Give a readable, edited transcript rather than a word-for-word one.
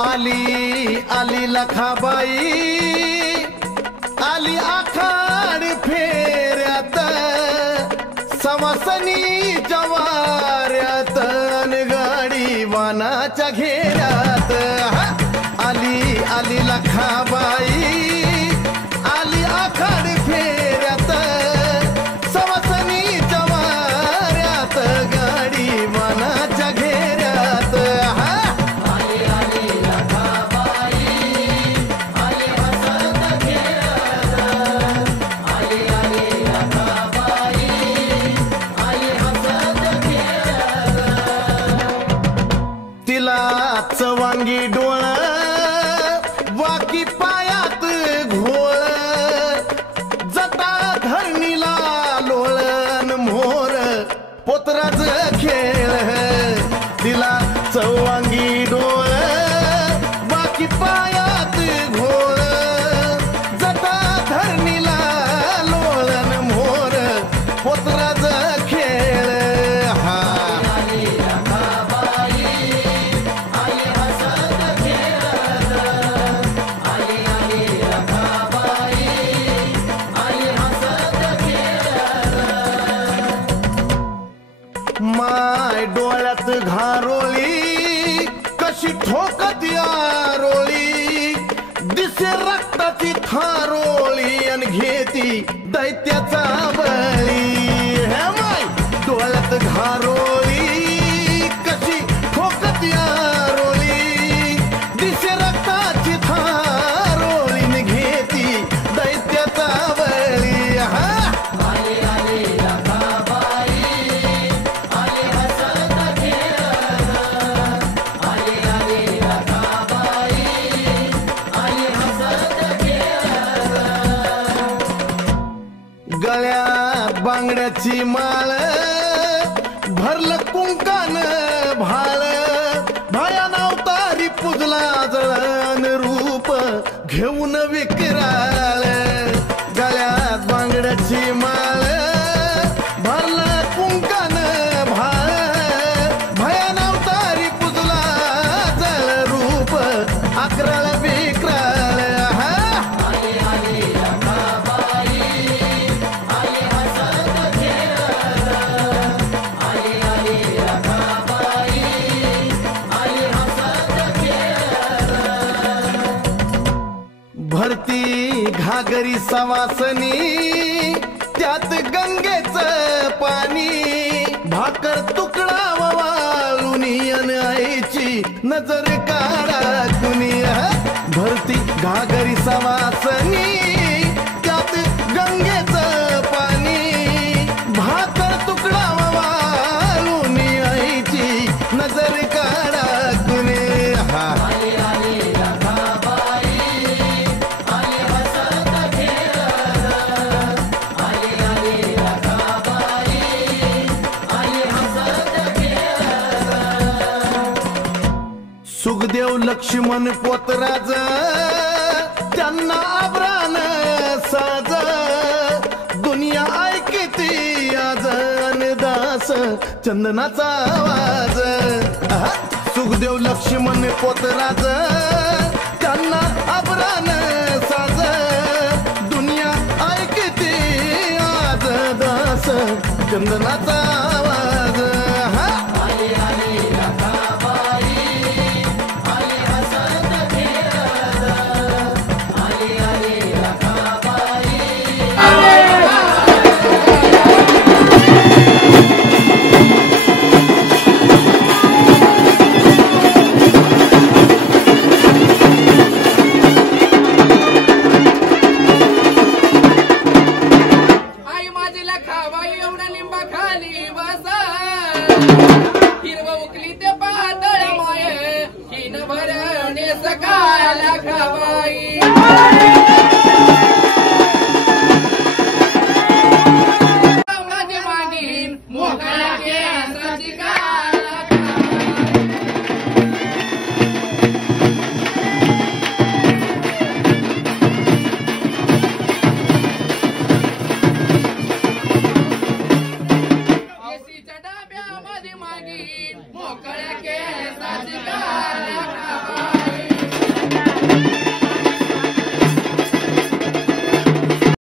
आली आली लखाबाई आली आखाड फेऱ्यात सवासनी जवाऱ्यात गाडी वानाच्या घेऱ्यात आली आली लखाबाई आली आखाड फेऱ्यात सवासनी जवाऱ्यात गाडी वानाच्या घेऱ्यात चवांगी डोळ वाकी पायात घोळ जटा धरणीला लोळण मोर पोतराज खेळ तिला चवांगी डोळ वाकी पायात घोळ जटा धरणीला लोळण मोर पोतराज खेळ माय डोळ्यात घारोळी कशी ठोकत या रोळी दिसे रक्ताची थारोळी अन घेती दैत्याचा बळी हे माय डोळ्यात घारोळी कशी ठोकत या रोळी दिसे रक्ताची थारोळी अन घेती दैत्याचा बळी गळ्यात बांगड्याची माळ भरलं कुंकान भाळ भयान अवतारी पुजला जळण रूप घेऊन विक्राळ गळ्यात बांगड्याची माळ भरलं कुंकान भाळ भयान अवतारी पुजला जळ रूप अकराळ विक्राळ भरती घागरी सवासनी त्यात गंगेचं पाणी भाकर तुकडा वाळुनी अन आईची नजर काढा कुणी भरती घागरी सवासनी त्यात गंगेचं पाणी भाकर तुकडा वाळुनी आईची नजर काढा कुणी सुखदेव लक्ष्मण पोतराज त्यांना आब्रान साज दुनिया ऐकती आज अनदास चंदनाचा आवाज सुखदेव लक्ष्मण पोतराज त्यांना आब्रान साज दुनिया ऐकती आज दास चंदनाचा लाखाबाई एवढ्या लिंबा खाली बसा हिरव उकली ते पातळ माय हिन भरणे सका लाखाबाई